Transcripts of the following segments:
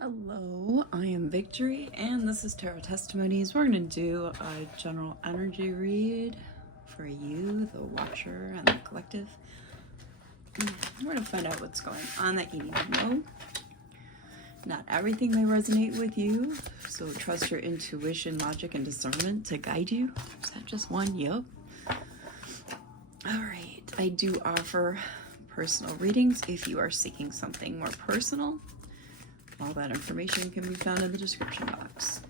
Hello, I am Victory, and this is Tarot Testimonies. We're going to do a general energy read for you, the watcher, and the collective. We're going to find out what's going on that you need to know. Not everything may resonate with you, so trust your intuition, logic, and discernment to guide you. Is that just one? Yup. Alright, I do offer personal readings if you are seeking something more personal. All that information can be found in the description box.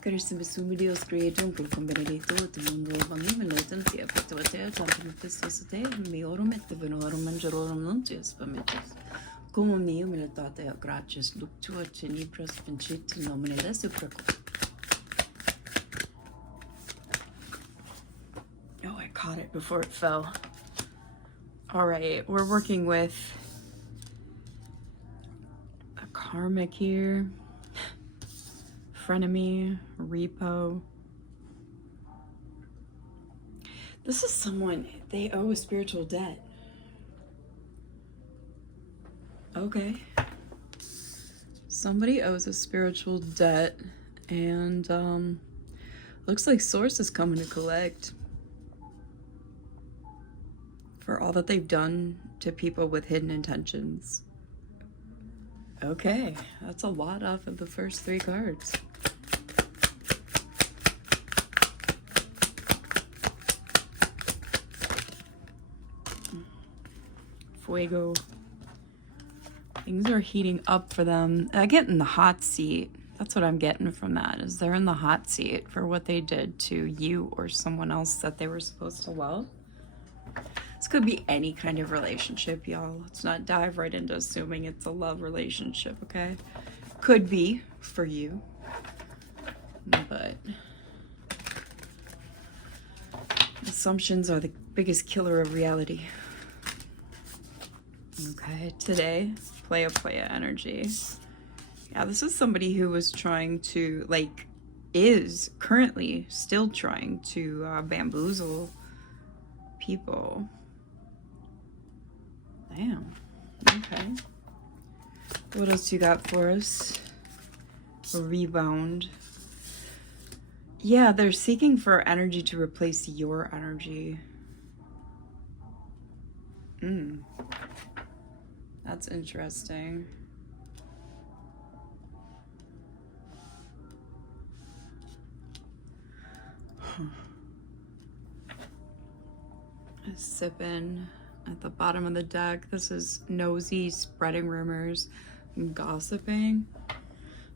Carissimi videos created con benedetto il mondo vangi meloten tia patote tanto mi fesosite mi oromette venorum mangerorum non ti spametes. Como mio militate gracias luctua tenebras vincit nomine Jesu preco. Oh, I caught it before it fell. All right, we're working with karmic here, frenemy, repo. This is someone, they owe a spiritual debt. Okay. Somebody owes a spiritual debt, and looks like Source is coming to collect for all that they've done to people with hidden intentions. Okay, that's a lot off of the first three cards. Fuego. Things are heating up for them. I get in the hot seat. That's what I'm getting from that, is they're in the hot seat for what they did to you or someone else that they were supposed to love. This could be any kind of relationship, y'all. Let's not dive right into assuming it's a love relationship, okay? Could be for you, but assumptions are the biggest killer of reality. Okay, today, playa energy. Yeah, this is somebody who was trying to, is currently still trying to bamboozle people. Damn. Okay. What else you got for us? A rebound. Yeah, they're seeking for energy to replace your energy. That's interesting. Sipping at the bottom of the deck. This is nosy, spreading rumors, and gossiping.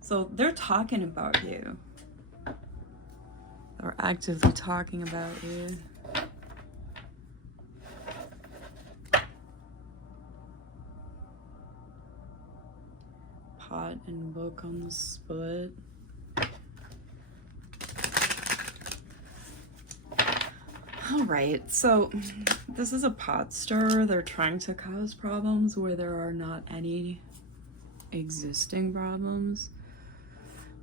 So they're talking about you. They're actively talking about you. Pot and book on the split. All right, so this is a pot stirrer. They're trying to cause problems where there are not any existing problems.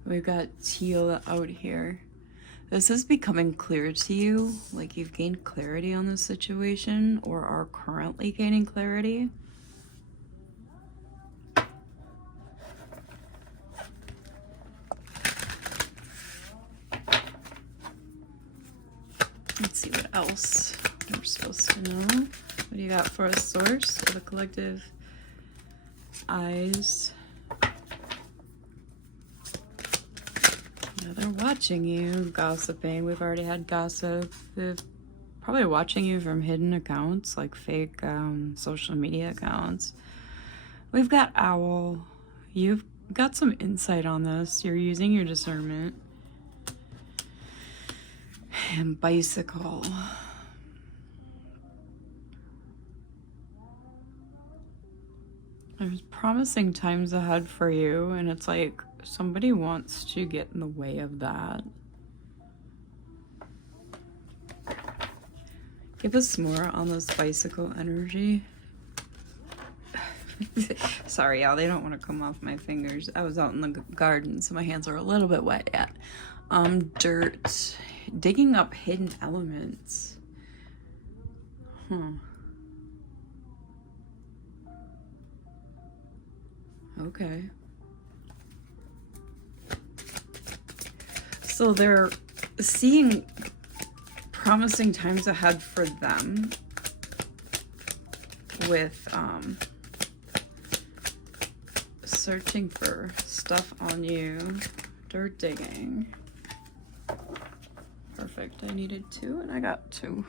We've got teal out here. This is becoming clear to you, like you've gained clarity on this situation or are currently gaining clarity. Let's see what else we're supposed to know. What do you got for us, Source, for the collective eyes? Yeah, they're watching you, gossiping. We've already had gossip. They're probably watching you from hidden accounts, like fake social media accounts. We've got Owl. You've got some insight on this. You're using your discernment. And bicycle. There's promising times ahead for you, and it's like somebody wants to get in the way of that. Give us more on this bicycle energy. Sorry, y'all, they don't want to come off my fingers. I was out in the garden, so my hands are a little bit wet yet. Dirt. Digging up hidden elements. Okay. So they're seeing promising times ahead for them with searching for stuff on you, dirt digging. Perfect. I needed 2 and I got 2.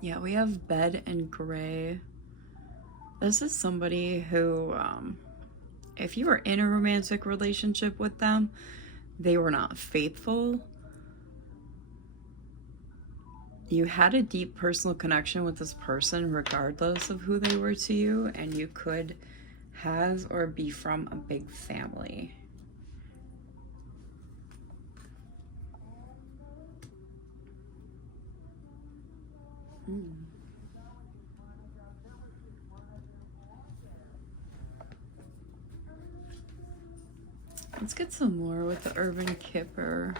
Yeah, we have bed and gray. This is somebody who, if you were in a romantic relationship with them, they were not faithful. You had a deep personal connection with this person regardless of who they were to you, and you could have or be from a big family. Let's get some more with the Urban Kipper.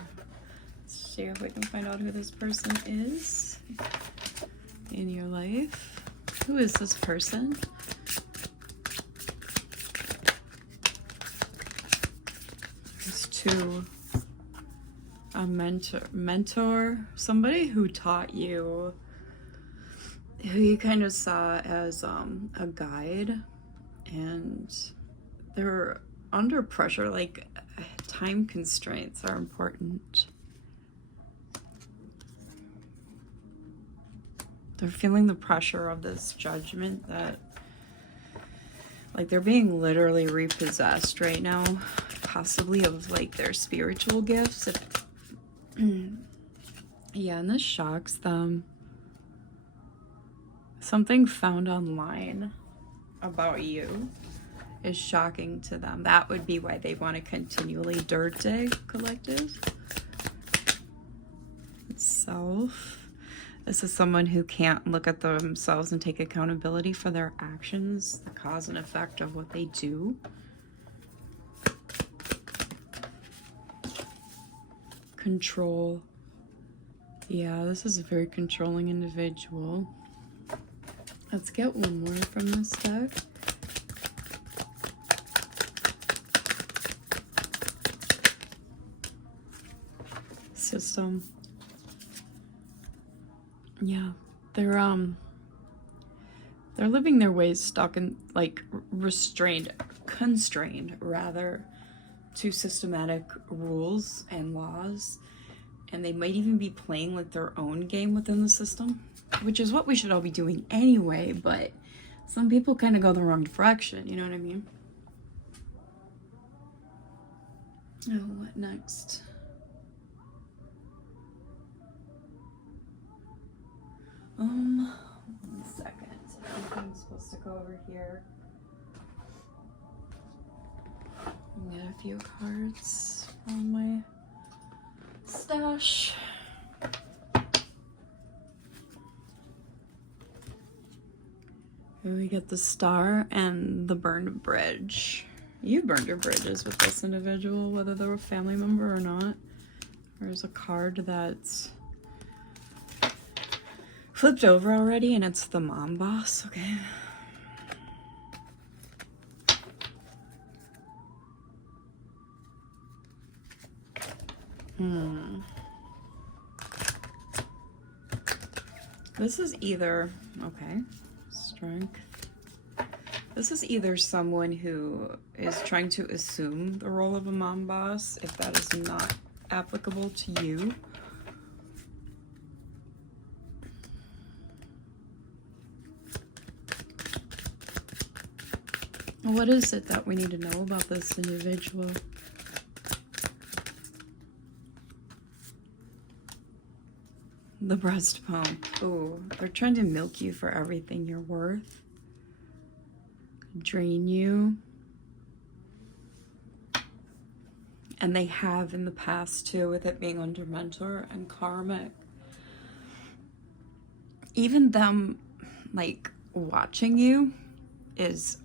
Let's see if we can find out who this person is in your life. Who is this person? There's 2. A mentor, somebody who taught you, who you kind of saw as a guide, and they're under pressure, like time constraints are important. They're feeling the pressure of this judgment that, like, they're being literally repossessed right now, possibly of like their spiritual gifts. Yeah, and this shocks them. Something found online about you is shocking to them. That would be why they want to continually dirt dig, collective. Self. This is someone who can't look at themselves and take accountability for their actions, the cause and effect of what they do. Control. Yeah, this is a very controlling individual. Let's get one more from this deck. System. Yeah, they're living their ways stuck in, like, constrained rather, to systematic rules and laws, and they might even be playing like their own game within the system, which is what we should all be doing anyway, but some people kind of go the wrong direction, you know what I mean? Oh, what next? One second. I'm supposed to go over here. Get a few cards from my stash. Here we get the Star and the Burned Bridge. You burned your bridges with this individual, whether they were a family member or not. There's a card that's flipped over already, and it's the mom boss. Okay. This is either, okay, strength. This is either someone who is trying to assume the role of a mom boss, if that is not applicable to you. What is it that we need to know about this individual? The breast pump. Ooh, they're trying to milk you for everything you're worth. Drain you. And they have in the past too, with it being under mentor and karmic. Even them, like, watching you is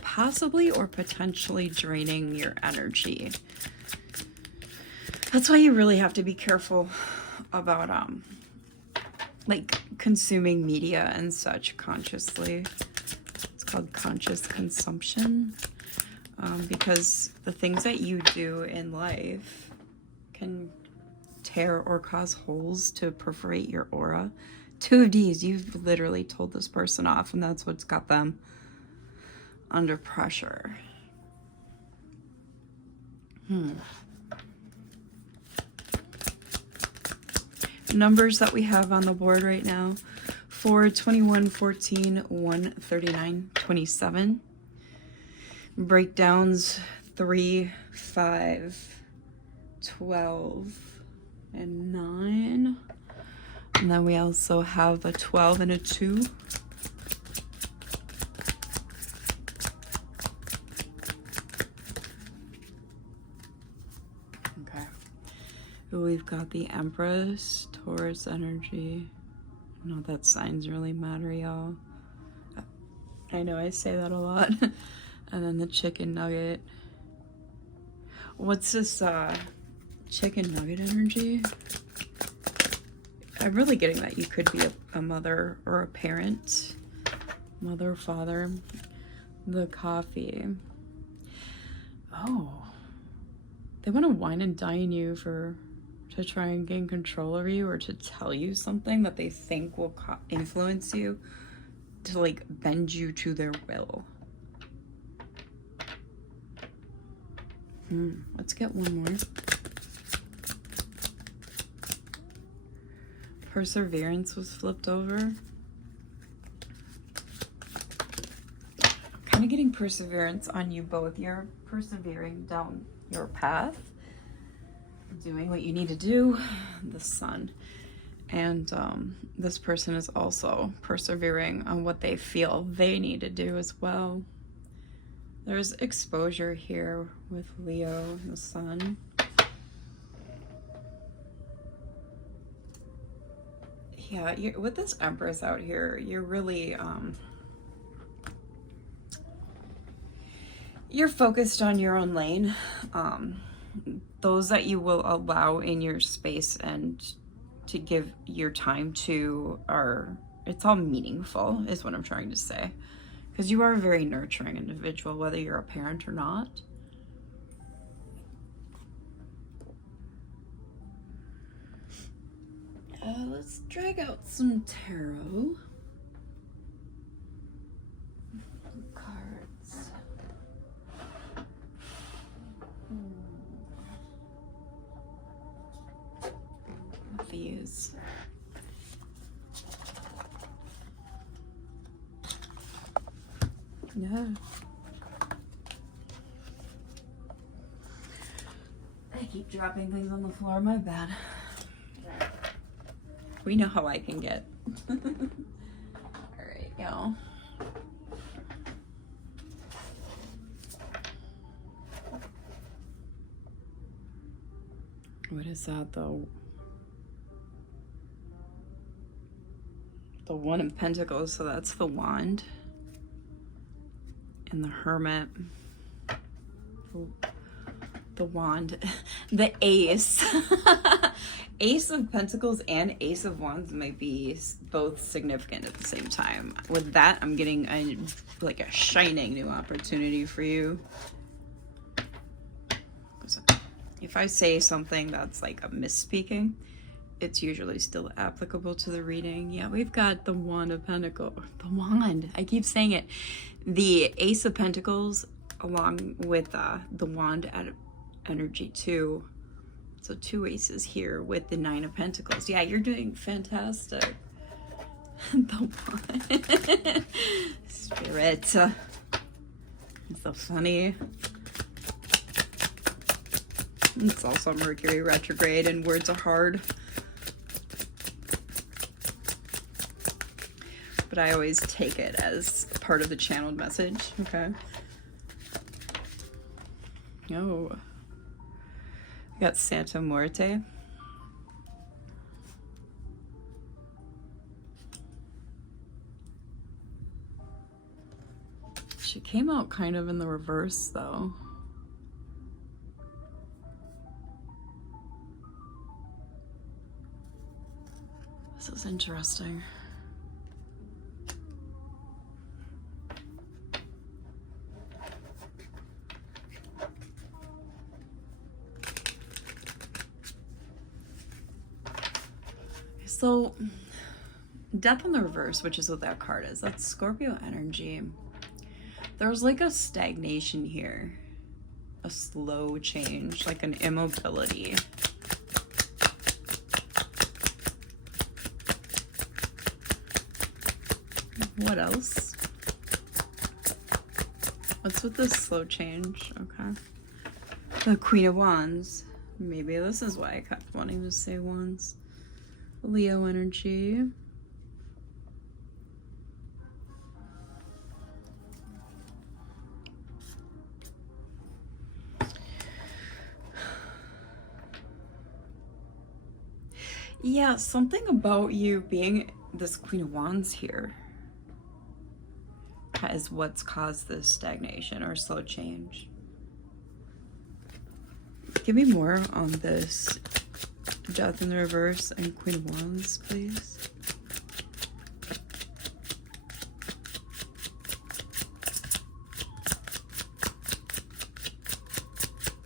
possibly or potentially draining your energy. That's why you really have to be careful about like consuming media and such consciously. It's called conscious consumption. because the things that you do in life can tear or cause holes to perforate your aura. 2 of D's, you've literally told this person off, and that's what's got them under pressure. Numbers that we have on the board right now: 4, 21, 14, 1, 39, 27. Breakdowns: 3, 5, 12, and 9. And then we also have a 12 and a 2. Okay. We've got the Empress, Taurus energy. No, that signs really matter, y'all. I know I say that a lot. And then the chicken nugget. What's this chicken nugget energy? I'm really getting that you could be a mother or a parent. Mother, father. The coffee. Oh. They want to wine and dine you to try and gain control over you, or to tell you something that they think will influence you, to like bend you to their will. Let's get one more. Perseverance was flipped over. I'm kind of getting perseverance on you both. You're persevering down your path, doing what you need to do, the sun. And this person is also persevering on what they feel they need to do as well. There's exposure here with Leo and the sun. Yeah, with this Empress out here, you're really, you're focused on your own lane. Those that you will allow in your space and to give your time to it's all meaningful, is what I'm trying to say. Because you are a very nurturing individual, whether you're a parent or not. Let's drag out some tarot cards. These. Yeah. I keep dropping things on the floor, my bad. We know how I can get. Alright, y'all. What is that, though? The One of Pentacles, so that's the wand. And the Hermit. The wand. The Ace. Ace of Pentacles and Ace of Wands might be both significant at the same time. With that, I'm getting a shining new opportunity for you. If I say something that's like a misspeaking, it's usually still applicable to the reading. Yeah, we've got the Wand of Pentacles. The wand. I keep saying it. The Ace of Pentacles along with the wand energy too. So 2 aces here with the 9 of Pentacles. Yeah, you're doing fantastic. The wand. Spirit. It's so funny. It's also Mercury retrograde and words are hard. But I always take it as part of the channeled message. Okay. Oh. I got Santa Muerte. She came out kind of in the reverse, though. This is interesting. So, Death in the Reverse, which is what that card is, that's Scorpio energy. There's like a stagnation here, a slow change, like an immobility. What else? What's with this slow change? Okay. The Queen of Wands. Maybe this is why I kept wanting to say Wands. Leo energy. Yeah, something about you being this Queen of Wands here is what's caused this stagnation or slow change. Give me more on this Death in the Reverse and Queen of Wands, please.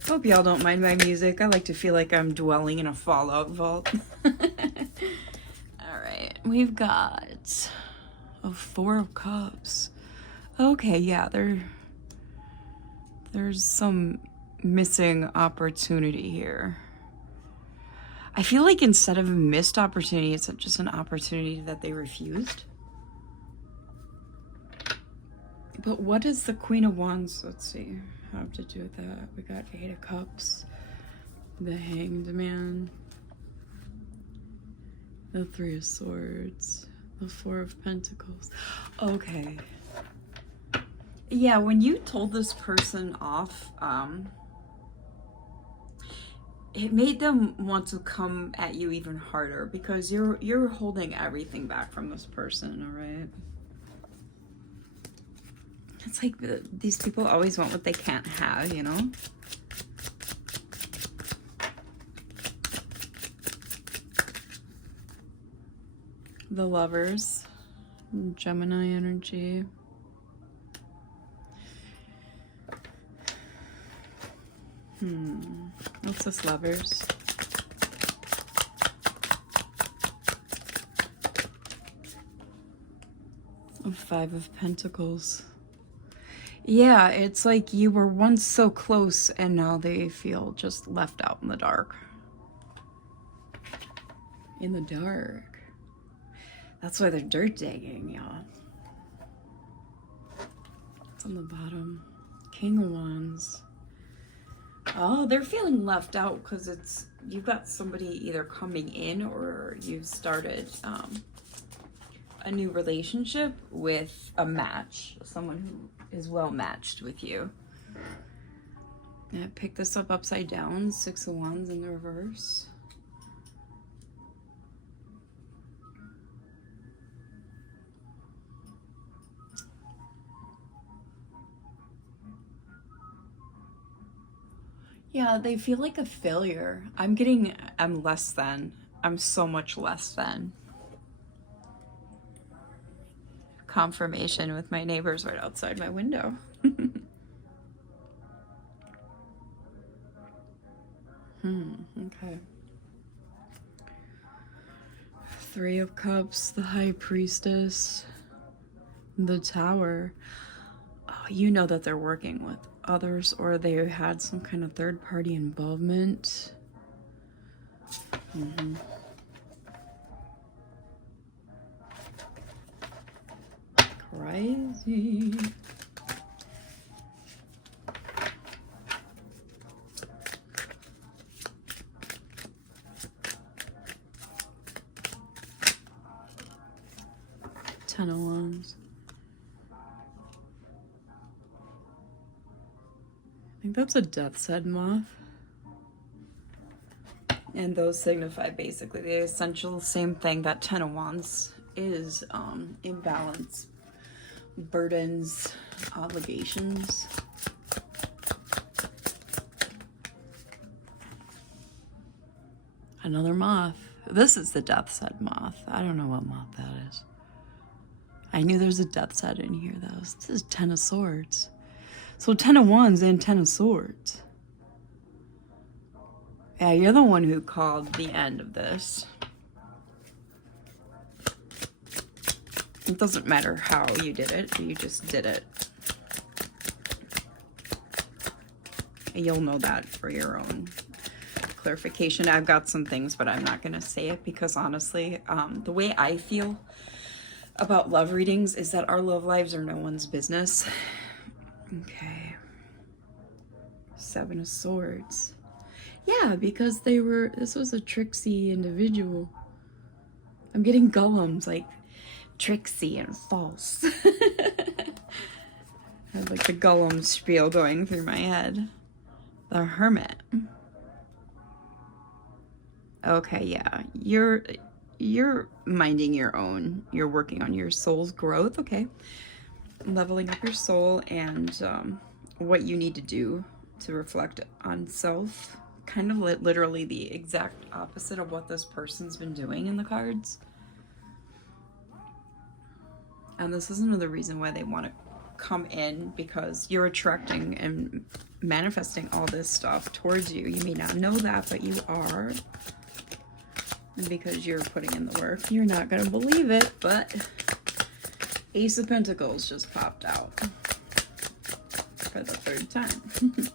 Hope y'all don't mind my music. I like to feel like I'm dwelling in a Fallout vault. Alright, we've got a Four of Cups. Okay, yeah, there's some missing opportunity here. I feel like instead of a missed opportunity, it's just an opportunity that they refused. But what is the Queen of Wands? Let's see. Have to do with that. We got Eight of Cups, the Hanged Man, the Three of Swords, the Four of Pentacles. Okay. Yeah, when you told this person off, it made them want to come at you even harder because you're holding everything back from this person, all right? It's like these people always want what they can't have, you know? The Lovers, Gemini energy. What's this, Lovers? Five of Pentacles. Yeah, it's like you were once so close and now they feel just left out in the dark. In the dark. That's why they're dirt digging, y'all. It's on the bottom. King of Wands. Oh, they're feeling left out because you've got somebody either coming in or you've started a new relationship with a match, someone who is well matched with you. Yeah, pick this up upside down, Six of Wands in the reverse. Yeah, they feel like a failure. I'm less than. I'm so much less than. Confirmation with my neighbors right outside my window. Okay. Three of Cups, the High Priestess, the Tower. Oh, you know that they're working with others or they had some kind of third-party involvement. Crazy. Ten of Wands. I think that's a death's head moth. And those signify basically the essential same thing that Ten of Wands is, imbalance, burdens, obligations. Another moth. This is the death's head moth. I don't know what moth that is. I knew there's a death's head in here though. This is Ten of Swords. So Ten of Wands and Ten of Swords. Yeah, you're the one who called the end of this. It doesn't matter how you did it, you just did it. You'll know that for your own clarification. I've got some things, but I'm not going to say it because honestly, the way I feel about love readings is that our love lives are no one's business. Okay. 7 of Swords. Yeah, because this was a tricksy individual. I'm getting golems, like tricksy and false. I have like the golem spiel going through my head. The Hermit. Okay, yeah. You're minding your own. You're working on your soul's growth, okay. Leveling up your soul and what you need to do to reflect on self. Kind of literally the exact opposite of what this person's been doing in the cards. And this is another reason why they want to come in, because you're attracting and manifesting all this stuff towards you. You may not know that, but you are. Because you're putting in the work. You're not going to believe it, but Ace of Pentacles just popped out for the 3rd time.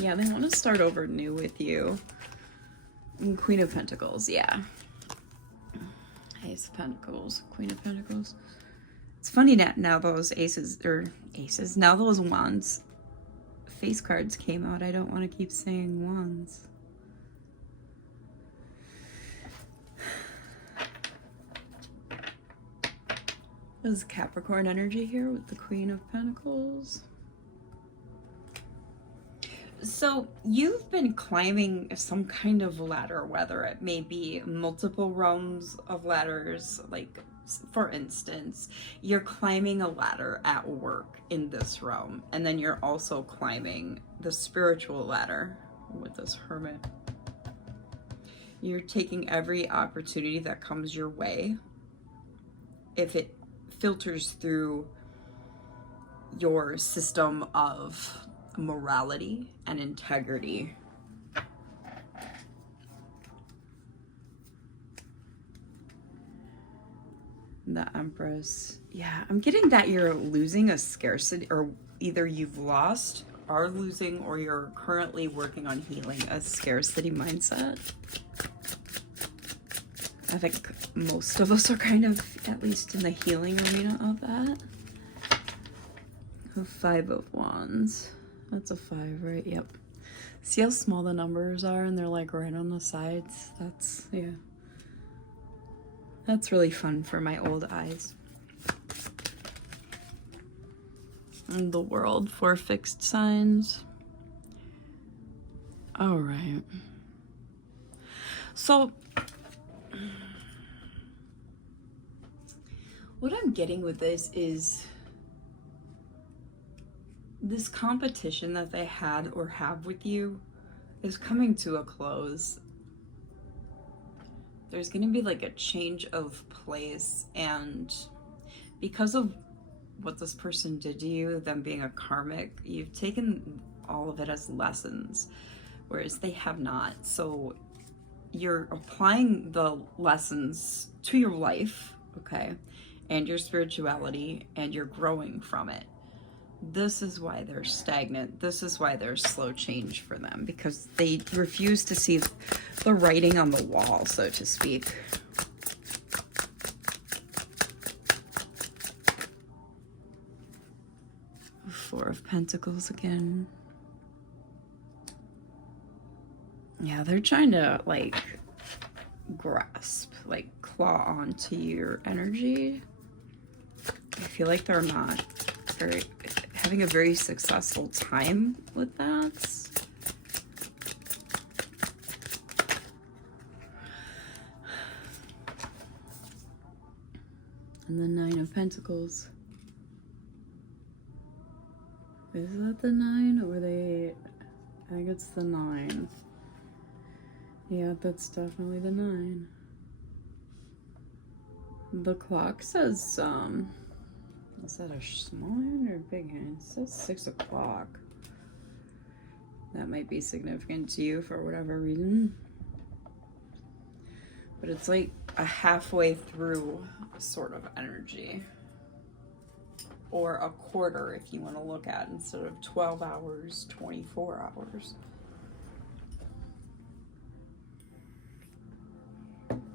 Yeah, they want to start over new with you. And Queen of Pentacles, yeah. Ace of Pentacles, Queen of Pentacles. It's funny that now those now those wands face cards came out. I don't want to keep saying wands. This is Capricorn energy here with the Queen of Pentacles. So you've been climbing some kind of ladder, whether it may be multiple realms of ladders. Like, for instance, you're climbing a ladder at work in this realm, and then you're also climbing the spiritual ladder with this Hermit. You're taking every opportunity that comes your way, if it filters through your system of morality and integrity. The Empress. Yeah, I'm getting that you're losing a scarcity, or either you've lost, are losing, or you're currently working on healing a scarcity mindset. I think most of us are kind of, at least in the healing arena of that. The 5 of Wands. That's a 5, right? Yep. See how small the numbers are, and they're like right on the sides? That's, yeah. That's really fun for my old eyes. And the World for fixed signs. All right. So, what I'm getting with this is this competition that they had or have with you is coming to a close. There's going to be like a change of place, and because of what this person did to you, them being a karmic, you've taken all of it as lessons, whereas they have not. So you're applying the lessons to your life, okay, and your spirituality, and you're growing from it. This is why they're stagnant. This is why there's slow change for them, because they refuse to see the writing on the wall, so to speak. Four of Pentacles again. Yeah, they're trying to like grasp, like claw onto your energy. I feel like they're not having a very successful time with that. And the 9 of Pentacles. Is that the 9 or the 8? I think it's the 9. Yeah, that's definitely the 9. The clock says, is that a small hand or a big hand? It says 6 o'clock. That might be significant to you for whatever reason. But it's like, a halfway through sort of energy, or a quarter if you want to look at, instead of 12 hours, 24 hours.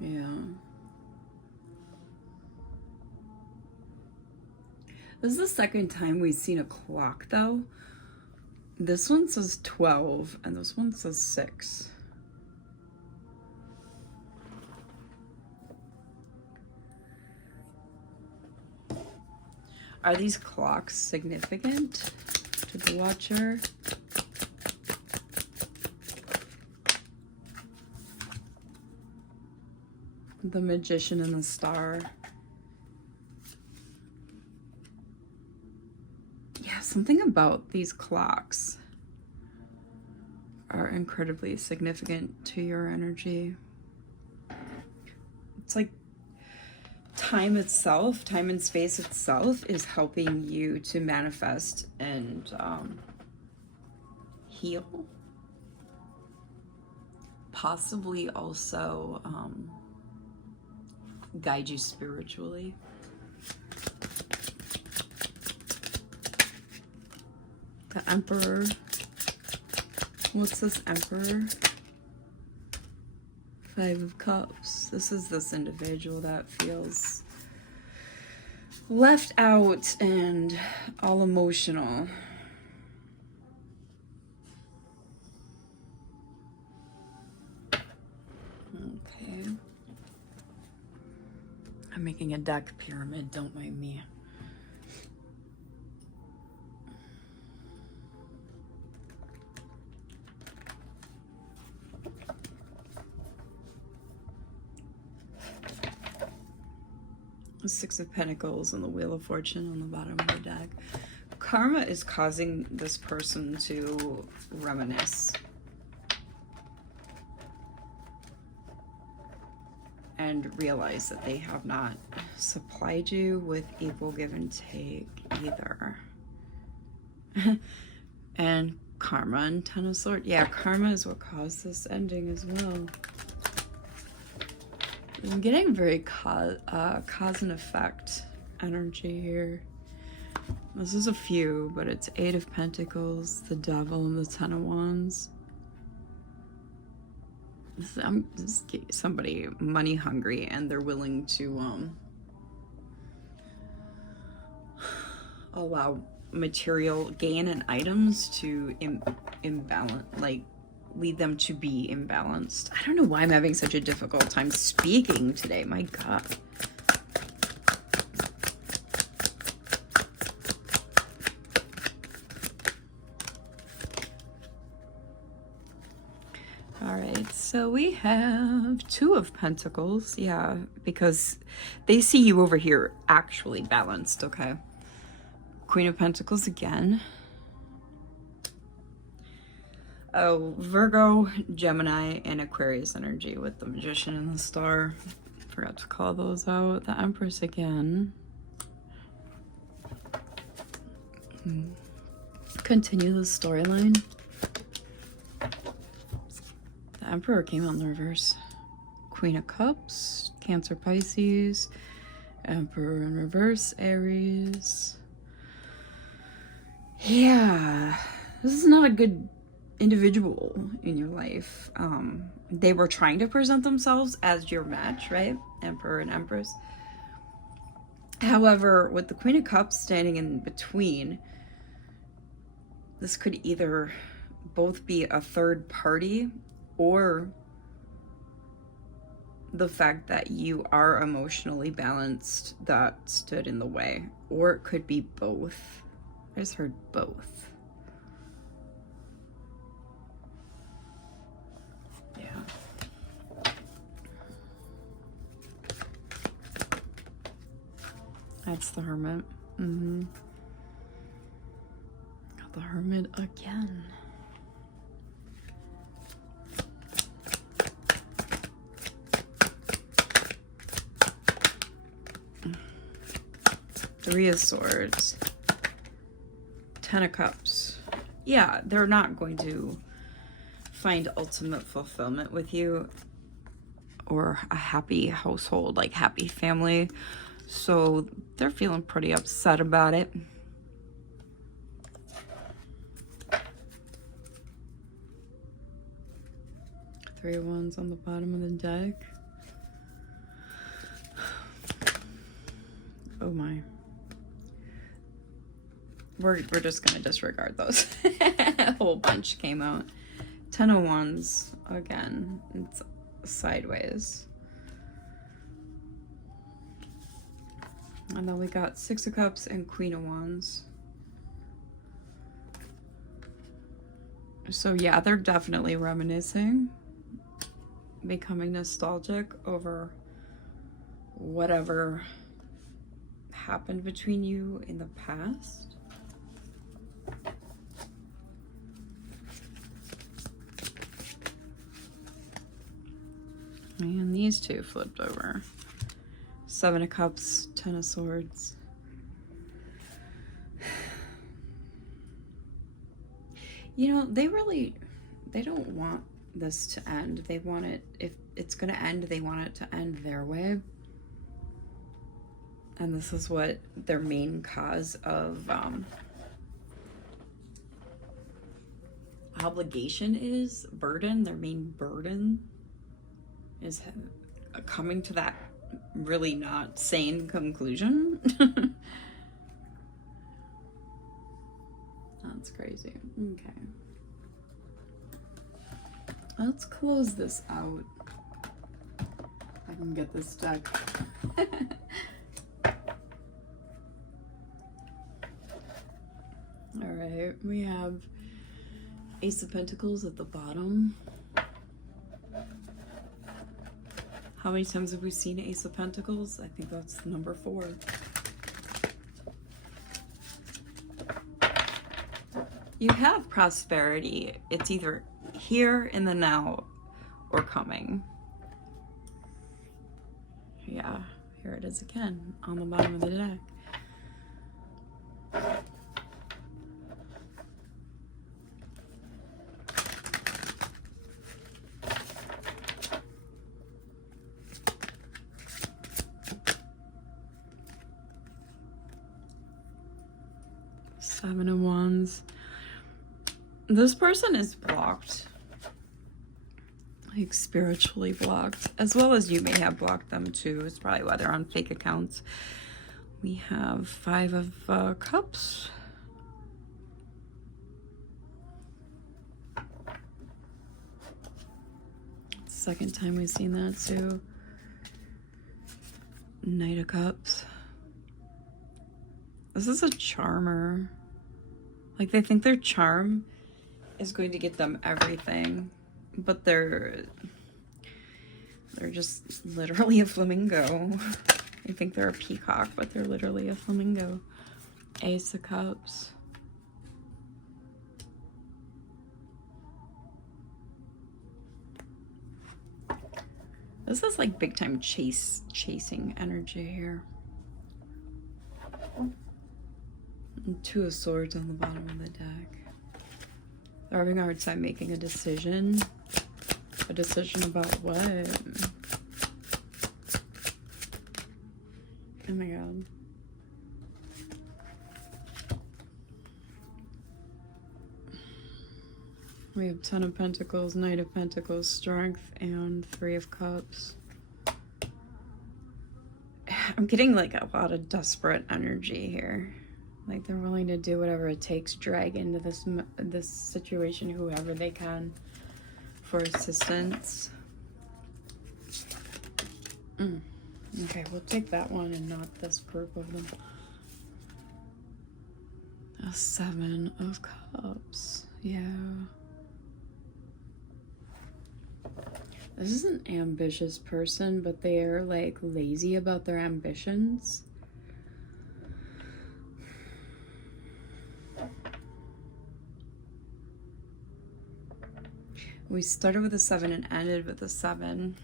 Yeah. This is the second time we've seen a clock, though. This one says 12, and this one says 6. Are these clocks significant to the watcher? The Magician and the Star. Yeah, something about these clocks are incredibly significant to your energy. It's like time itself, time and space itself is helping you to manifest and heal. Possibly also guide you spiritually. The Emperor. What's this Emperor? 5 of Cups. This is this individual that feels left out and all emotional. Okay. I'm making a deck pyramid, don't mind me. The 6 of Pentacles and the Wheel of Fortune on the bottom of the deck. Karma is causing this person to reminisce and realize that they have not supplied you with equal give and take either. And Karma and Ten of Swords. Yeah, karma is what caused this ending as well. I'm getting very cause and effect energy here. This is a few, but it's 8 of Pentacles, the Devil, and the 10 of Wands. This is somebody money hungry, and they're willing to allow material gain and items to imbalance, like lead them to be imbalanced. I don't know why I'm having such a difficult time speaking today. My God. All right, so we have 2 of Pentacles. Yeah, because they see you over here actually balanced, okay? Queen of Pentacles again. Oh, Virgo, Gemini, and Aquarius energy with the Magician and the Star. Forgot to call those out. The Empress again. Continue the storyline. The Emperor came out in the reverse. Queen of Cups, Cancer, Pisces. Emperor in reverse, Aries. Yeah, this is not a good individual in your life. They were trying to present themselves as your match, right? Emperor and Empress. However, with the Queen of Cups standing in between, this could either both be a third party or the fact that you are emotionally balanced that stood in the way. Or it could be both. I just heard both. Yeah. That's the Hermit. The Hermit again. Three of Swords. 10 of Cups. Yeah, they're not going to find ultimate fulfillment with you. or a happy household, like happy family. So they're feeling pretty upset about it. Three of Wands on the bottom of the deck. Oh my. We're just gonna disregard those. A whole bunch came out. 10 of Wands again. It's sideways. And then we got 6 of Cups and Queen of Wands. So yeah, they're definitely reminiscing, becoming nostalgic over whatever happened between you in the past. And these two flipped over. 7 of Cups, 10 of Swords. You know, they don't want this to end. They want it, if it's going to end, they want it to end their way. And this is what their main cause of obligation is, burden. Their main burden is coming to that really not sane conclusion. That's crazy. Okay. Let's close this out. I can get this deck. Alright, we have Ace of Pentacles at the bottom. How many times have we seen Ace of Pentacles? I think that's number 4. You have prosperity. It's either here in the now or coming. Yeah, here it is again on the bottom of the deck. Seven of Wands. This person is blocked, like spiritually blocked, as well as you may have blocked them too. It's probably why they're on fake accounts. We have 5 of Cups. Second time we've seen that too. Knight of Cups. This is a charmer. Like, they think their charm is going to get them everything, but they're just literally a flamingo. I think they're a peacock, but they're literally a flamingo. Ace of Cups. This is like big time chasing energy here. And 2 of Swords on the bottom of the deck. They're having a hard time making a decision. A decision about what? Oh my god. We have 10 of Pentacles, Knight of Pentacles, Strength, and 3 of Cups. I'm getting like a lot of desperate energy here. Like, they're willing to do whatever it takes, drag into this situation whoever they can for assistance. Okay, we'll take that one and not this group of them. A 7 of Cups. Yeah. This is an ambitious person, but they are like lazy about their ambitions. We started with a 7 and ended with a 7.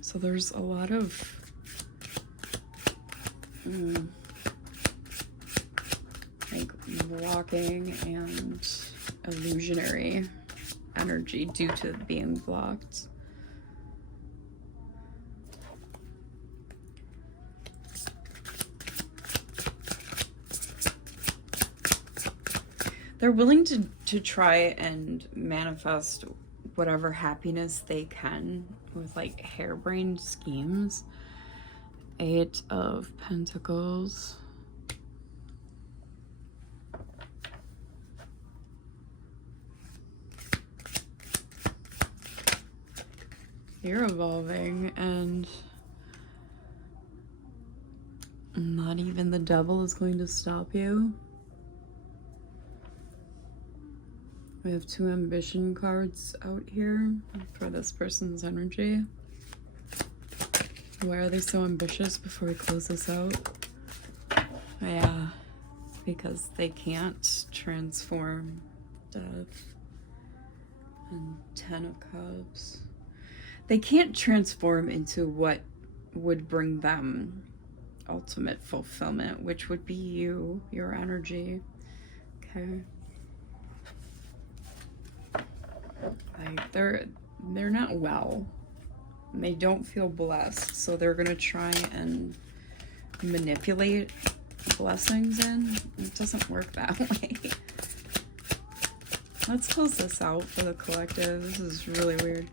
So there's a lot of like blocking and illusionary energy due to being blocked. They're willing to try and manifest whatever happiness they can with like harebrained schemes. 8 of Pentacles. You're evolving, and not even the devil is going to stop you. We have 2 ambition cards out here for this person's energy. Why are they so ambitious before we close this out? Yeah, because they can't transform death. And 10 of Cups. They can't transform into what would bring them ultimate fulfillment, which would be you, your energy. Okay. Like they're not well. They don't feel blessed, so they're gonna try and manipulate blessings in. It doesn't work that way. Let's close this out for the collective. This is really weird.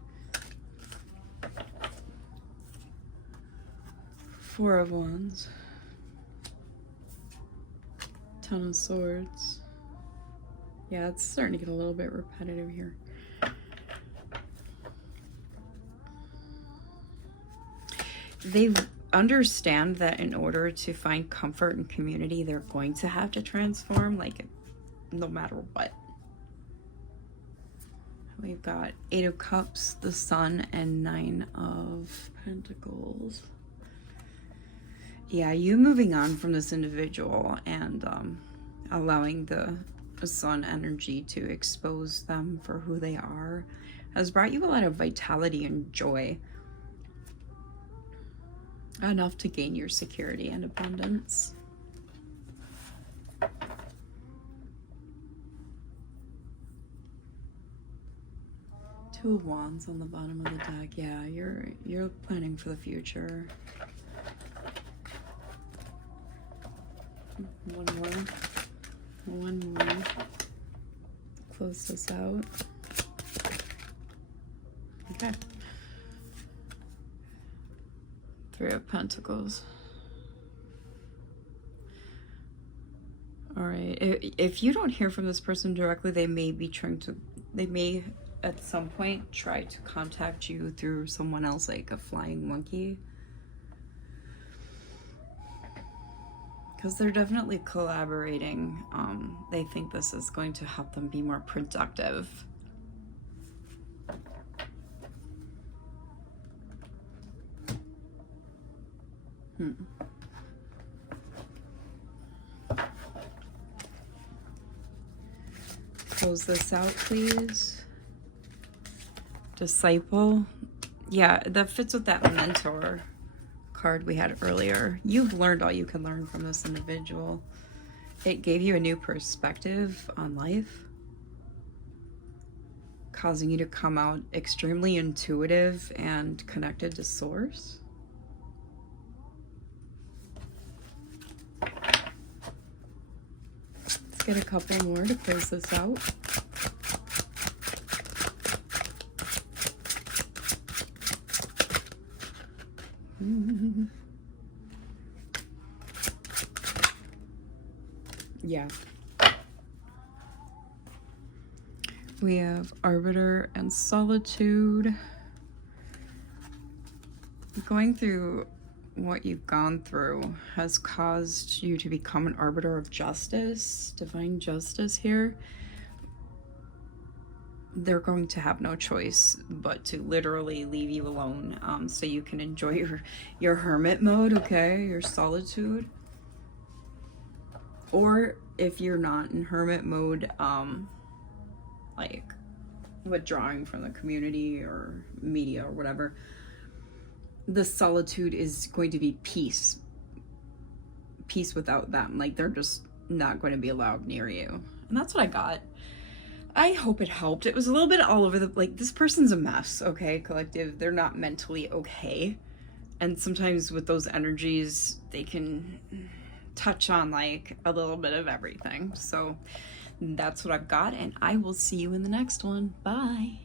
4 of Wands. 10 of Swords. Yeah, it's starting to get a little bit repetitive here. They understand that in order to find comfort and community, they're going to have to transform, like, no matter what. We've got 8 of Cups, the Sun, and 9 of Pentacles. Yeah, you moving on from this individual and allowing the Sun energy to expose them for who they are has brought you a lot of vitality and joy. Enough to gain your security and abundance. Two of Wands on the bottom of the deck. Yeah, you're planning for the future. One more. Close this out. Okay. 3 of Pentacles. All right. If you don't hear from this person directly, they may at some point try to contact you through someone else, like a flying monkey. Because they're definitely collaborating. They think this is going to help them be more productive. Close this out, please. Disciple. Yeah, that fits with that mentor card we had earlier. You've learned all you can learn from this individual. It gave you a new perspective on life, causing you to come out extremely intuitive and connected to source. Let's get a couple more to close this out. Yeah. We have arbiter and solitude. Going through what you've gone through has caused you to become an arbiter of justice, divine justice here. They're going to have no choice but to literally leave you alone, so you can enjoy your hermit mode, okay, your solitude. Or if you're not in hermit mode, like withdrawing from the community or media or whatever, the solitude is going to be peace without them. Like they're just not going to be allowed near you. And that's what I got. I hope it helped. It was a little bit all over like, this person's a mess, okay, collective. They're not mentally okay. And sometimes with those energies, they can touch on like a little bit of everything. So That's what I've got, and I will see you in the next one. Bye.